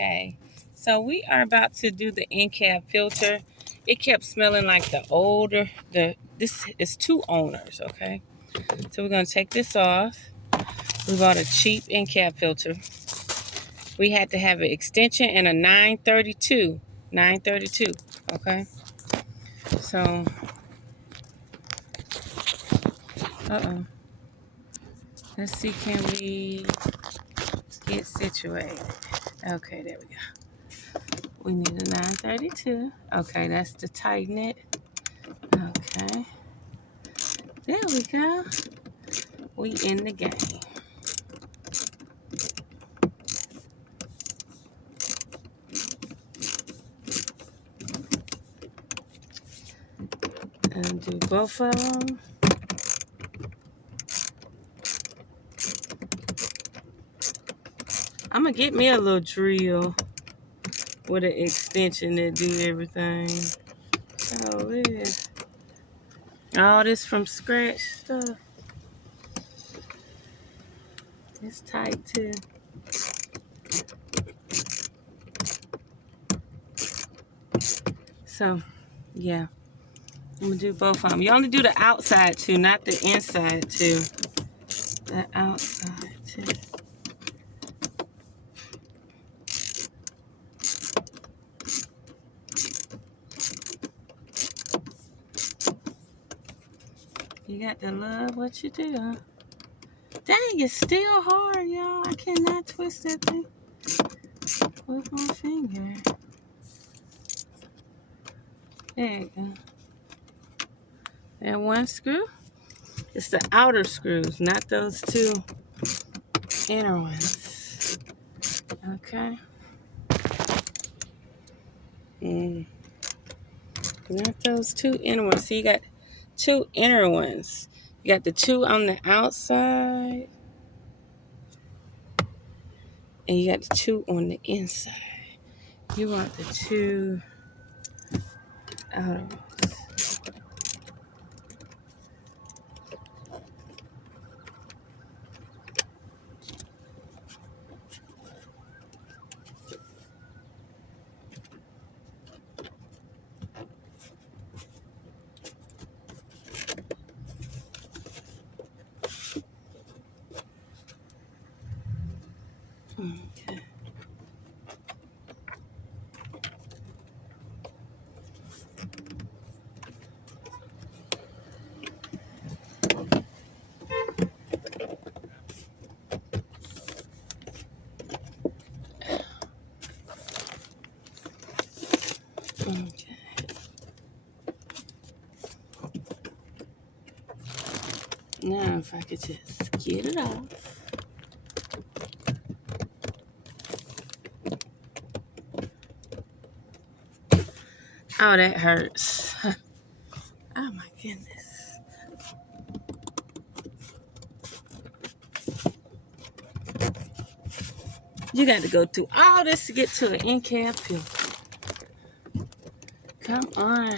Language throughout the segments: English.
Okay, so we are about to do the in-cab filter. It kept smelling like this is two owners, okay? So we're gonna take this off. We bought a cheap in-cab filter. We had to have an extension and a 932, okay? So, let's see, can we get situated? Okay, there we go. We need a 932. Okay, that's to tighten it. Okay. There we go. We in the game. And do both of them. I'm gonna get me a little drill with an extension that do everything. Oh, yeah. All this from scratch stuff. It's tight too. So, yeah. I'm gonna do both of them. You only do the outside too, not the inside too. The outside too. You got to love what you do, huh? Dang, it's still hard, y'all. I cannot twist that thing with my finger. There you go. And one screw. It's the outer screws, not those two inner ones. Okay. Not those two inner ones. So you got two inner ones. You got the two on the outside. And you got the two on the inside. You want the two outer ones. Okay. Okay. Now if I could just get it off. Oh, that hurts. Oh my goodness. You got to go through all this to get to an in-cab filter. Come on.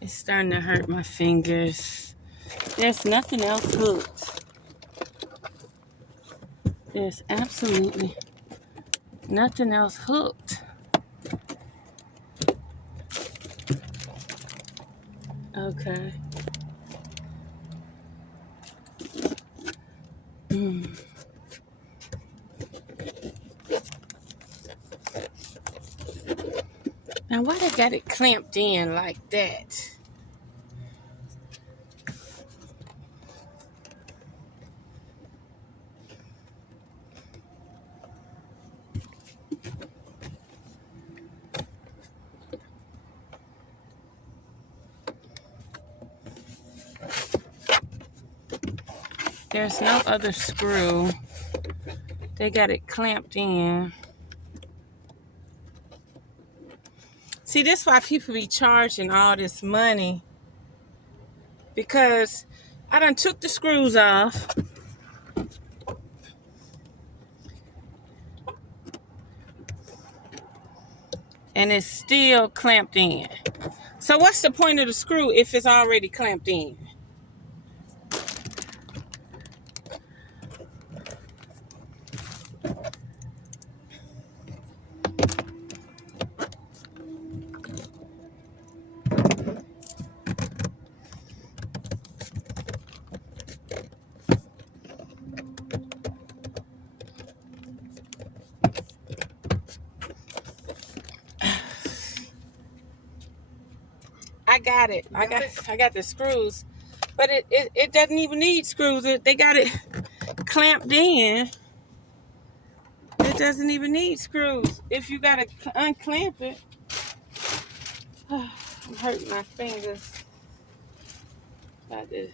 It's starting to hurt my fingers. There's nothing else hooked. There's absolutely nothing else hooked. Okay. Now, why they got it clamped in like that? There's no other screw. They got it clamped in. See, this is why people be charging all this money. Because I done took the screws off. and it's still clamped in. So what's the point of the screw if it's already clamped in? I got it. I got the screws. But it doesn't even need screws. They got it clamped in. It doesn't even need screws. If you gotta unclamp it. I'm hurting my fingers. Like this.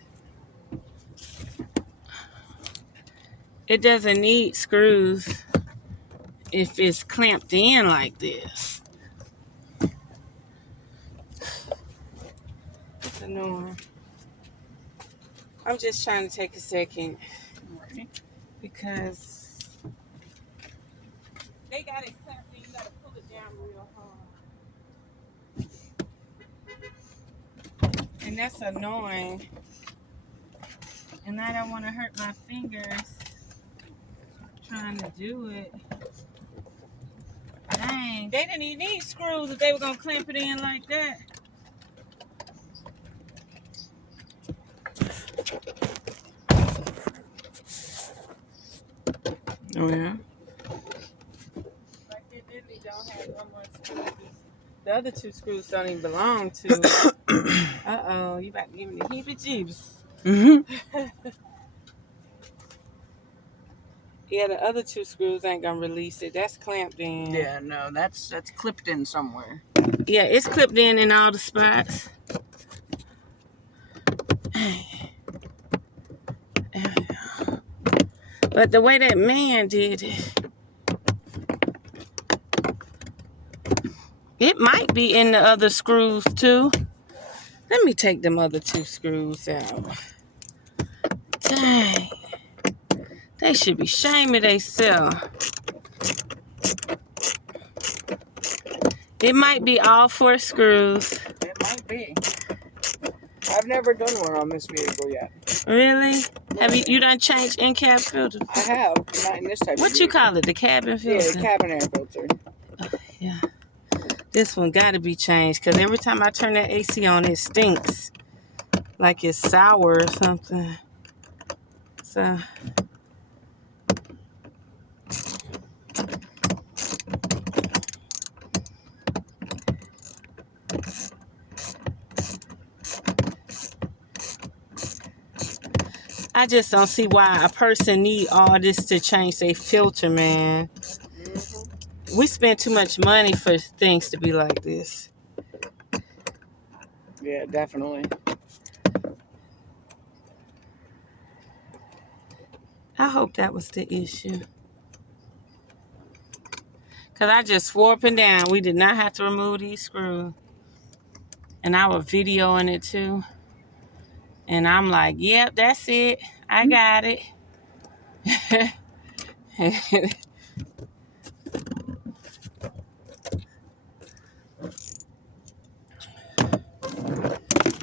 It doesn't need screws if it's clamped in like this. It's annoying. I'm just trying to take a second because they got it clamped in. You gotta pull it down real hard. And that's annoying. And I don't want to hurt my fingers trying to do it. Dang, they didn't even need screws if they were gonna clamp it in like that. Oh yeah. Like they literally don't have one more screw. The other two screws don't even belong to. Uh-oh, you about to give me the heebie-jeebies. Mm-hmm. Yeah, the other two screws ain't gonna release it. That's clamped in. Yeah, no, that's clipped in somewhere. Yeah, it's clipped in all the spots. But the way that man did it, it might be in the other screws too. Let me take them other two screws out. Dang. They should be shaming themselves. It might be all four screws. It might be. I've never done one on this vehicle yet. Really? Have you done changed in-cab filters? I have, but not in this type of What vehicle. you call it? The cabin filter? Yeah, the cabin air filter. Yeah. This one got to be changed because every time I turn that AC on, it stinks. Like it's sour or something. So... I just don't see why a person need all this to change their filter, man. Mm-hmm. We spend too much money for things to be like this. Yeah, definitely. I hope that was the issue. Because I just swore up and down we did not have to remove these screws. And I was videoing it too. And I'm like, yep, that's it. I got it.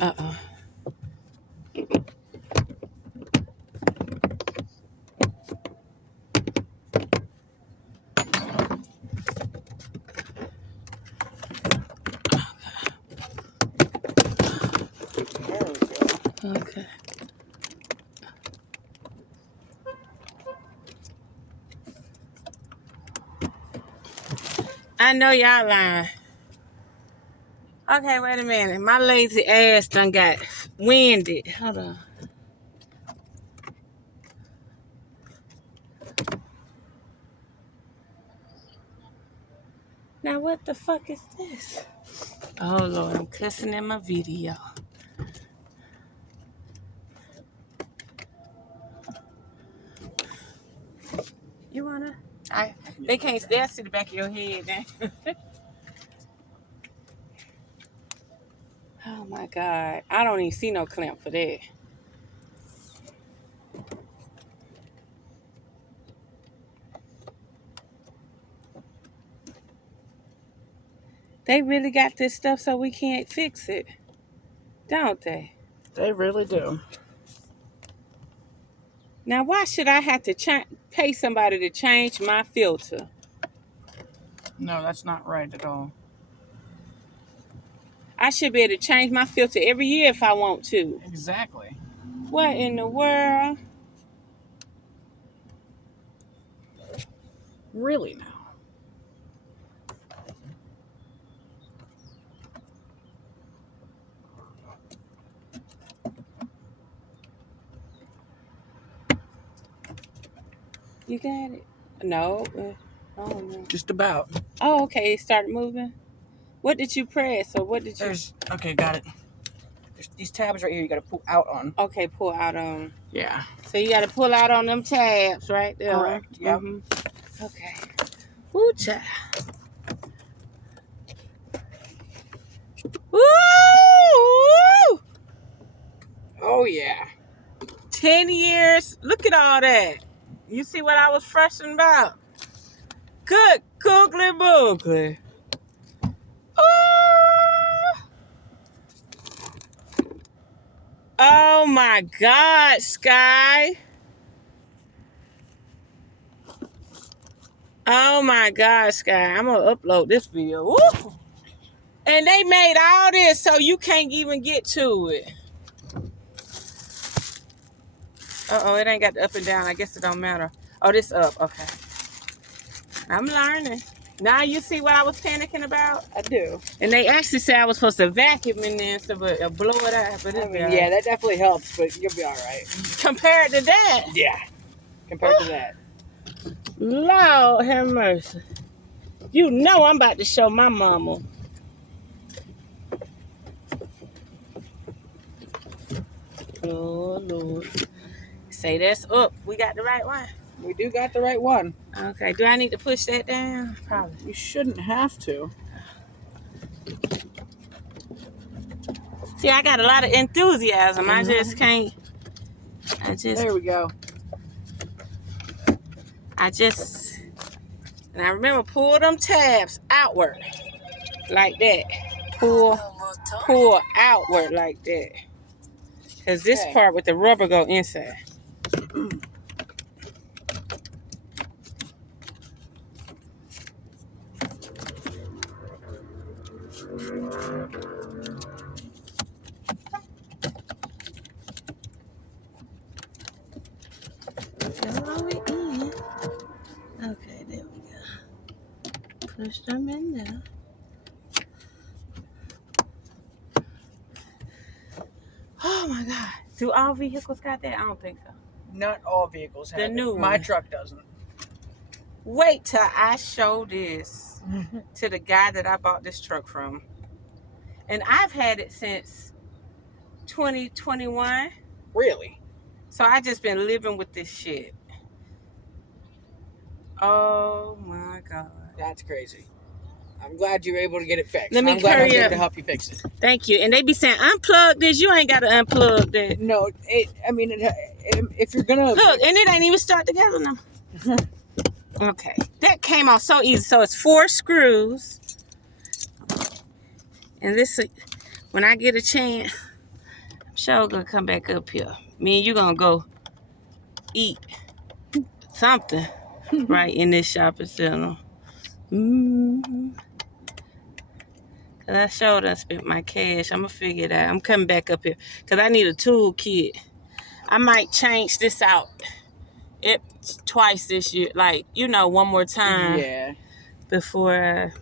Uh-oh. Okay. I know y'all lying. Okay, wait a minute. My lazy ass done got winded. Hold on. Now what the fuck is this? Oh Lord, I'm cussing in my video. You wanna? They can't stare to the back of your head now. Oh my God. I don't even see no clamp for that. They really got this stuff so we can't fix it, don't they? They really do. Now, why should I have to pay somebody to change my filter? No, that's not right at all. I should be able to change my filter every year if I want to. Exactly. What in the world? Really now. You got it? No. Oh, no. Just about. Oh, okay. It started moving. What did you press? Or what did you... Okay, got it. There's these tabs right here you got to pull out on. Okay, pull out on. Yeah. So you got to pull out on them tabs right there. Correct. Yep. Mm-hmm. Okay. Ooh, child. Woo! Oh, yeah. 10 years. Look at all that. You see what I was fussing about? Good googly boogly. Oh my God, Sky. Oh my God, Sky. I'm going to upload this video. Woo! And they made all this so you can't even get to it. Uh-oh, it ain't got the up and down. I guess it don't matter. Oh, this up. Okay. I'm learning. Now you see what I was panicking about? I do. And they actually said I was supposed to vacuum in there instead of blow it out. But I mean, yeah, that definitely helps, but you'll be all right. Compared to that. Yeah. Compared to that. Lord have mercy. You know I'm about to show my mama. Oh, Lord. Say that's up. We got the right one. We do got the right one. Okay. Do I need to push that down? Probably. You shouldn't have to. See, I got a lot of enthusiasm. I just can't. There we go. And I remember pull them tabs outward like that. Pull outward like that. Because this part with the rubber go inside. Okay, there we go. Push them in there. Oh my God. Do all vehicles got that? I don't think so. Not all vehicles have The it. new one. My truck doesn't. Wait till I show this to the guy that I bought this truck from. And I've had it since 2021. Really? So I just been living with this shit. Oh my God. That's crazy. I'm glad you were able to get it fixed. Let me I'm glad I was hurry able up. to help you fix it. Thank you. And they be saying, unplug this. You ain't got to unplug that. No, if you're going to... Look, and it ain't even start together now. Okay. That came off so easy. So it's 4 screws. And this, when I get a chance, I'm sure going to come back up here. Me and you going to go eat something right in this shopping center. Cause I sure done spent my cash. I'm gonna figure it out. I'm coming back up here because I need a tool kit. I might change this out twice this year. Like, one more time. Yeah. Before.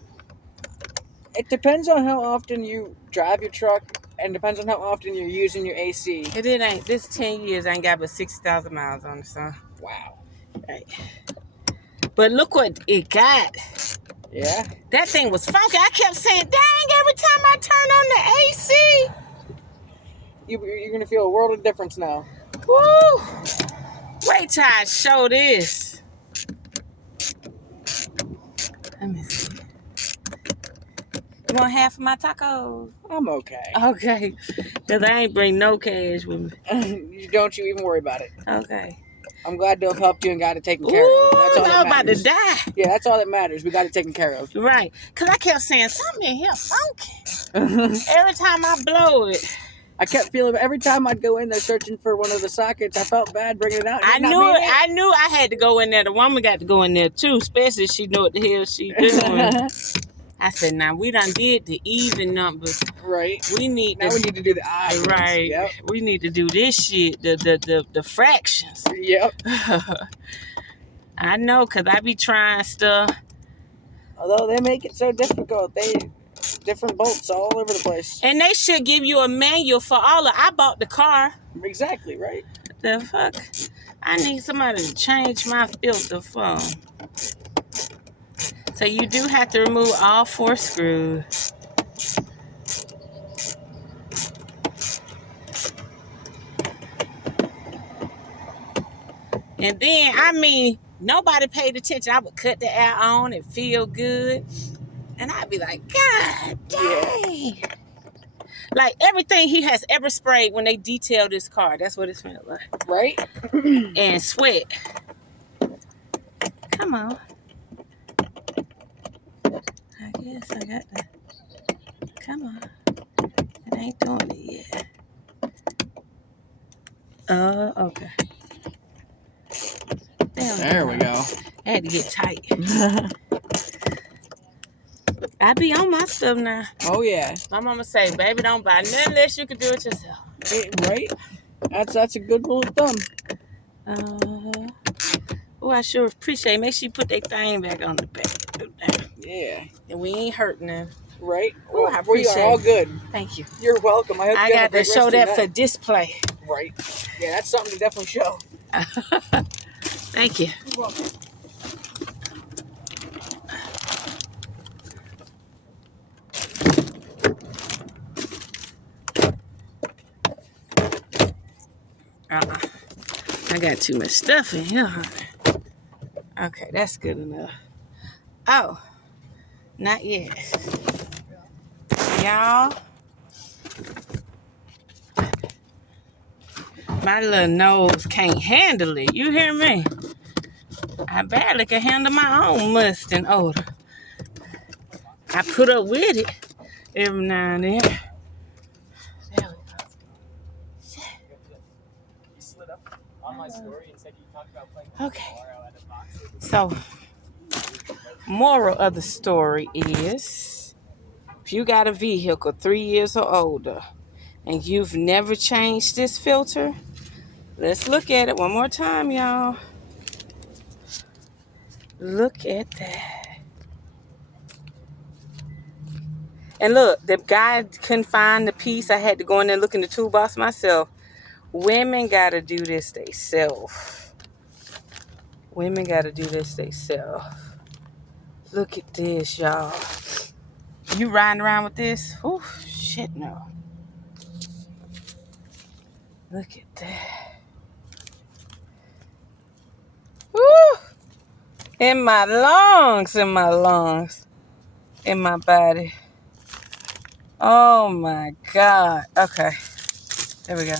It depends on how often you drive your truck and depends on how often you're using your AC. And it ain't, this 10 years I ain't got but 6,000 miles on it, son. Wow. Right. But look what it got. Yeah? That thing was funky. I kept saying, dang, every time I turn on the AC. You're going to feel a world of difference now. Woo! Wait till I show this. Let me see. You want half of my tacos? I'm okay. Okay. Because I ain't bring no cash with me. Don't you even worry about it. Okay. I'm glad to have helped you and got it taken care Ooh, of. That's all I that was about to matters. die. Yeah, that's all that matters. We got it taken care of. Right. Because I kept saying, something in here funky. Every time I blow it. I kept feeling every time I'd go in there searching for one of the sockets, I felt bad bringing it out. I knew it. I knew I had to go in there. The woman got to go in there too, especially if she knew what the hell she doing. I said, now we done did the even numbers. Right. We need now we need to do the odds. Right. Yep. We need to do this shit, the fractions. Yep. I know, cause I be trying stuff. Although they make it so difficult, different bolts all over the place. And they should give you a manual for all of. I bought the car. Exactly, right? The fuck? I need somebody to change my filter for 'em. So you do have to remove all 4 screws. And then, I mean, nobody paid attention. I would cut the air on, it feel good. And I'd be like, God dang. Yeah. Like everything he has ever sprayed when they detail this car, that's what it smelled like. Right? And sweat. Come on. I guess I got to. Come on. It ain't doing it yet. Okay. There we go. I had to get tight. I be on my stuff now. Oh, yeah. My mama say, baby, don't buy nothing unless you can do it yourself. Right? That's a good rule of thumb. Oh, I sure appreciate it. Make sure you put that thing back on the back. Yeah. And we ain't hurting them. Right? Oh, I appreciate we are all good. Thank you. You're welcome. I hope I you have got a to great show rest of your that for night. display. Right. Yeah, that's something to definitely show. Thank you. You're welcome. I got too much stuff in here, honey. Okay, that's good enough. Oh, not yet. Y'all, my little nose can't handle it. You hear me? I barely can handle my own must and odor. I put up with it every now and then. There we go. Okay. So, moral of the story is, if you got a vehicle 3 years or older and you've never changed this filter, let's look at it one more time, y'all. Look at that. And look, the guy couldn't find the piece. I had to go in there and look in the toolbox myself. Women got to do this themselves. Women got to do this themselves. Look at this, y'all. You riding around with this? Oh, shit, no. Look at that. Woo! In my lungs, in my body. Oh, my God. Okay. There we go.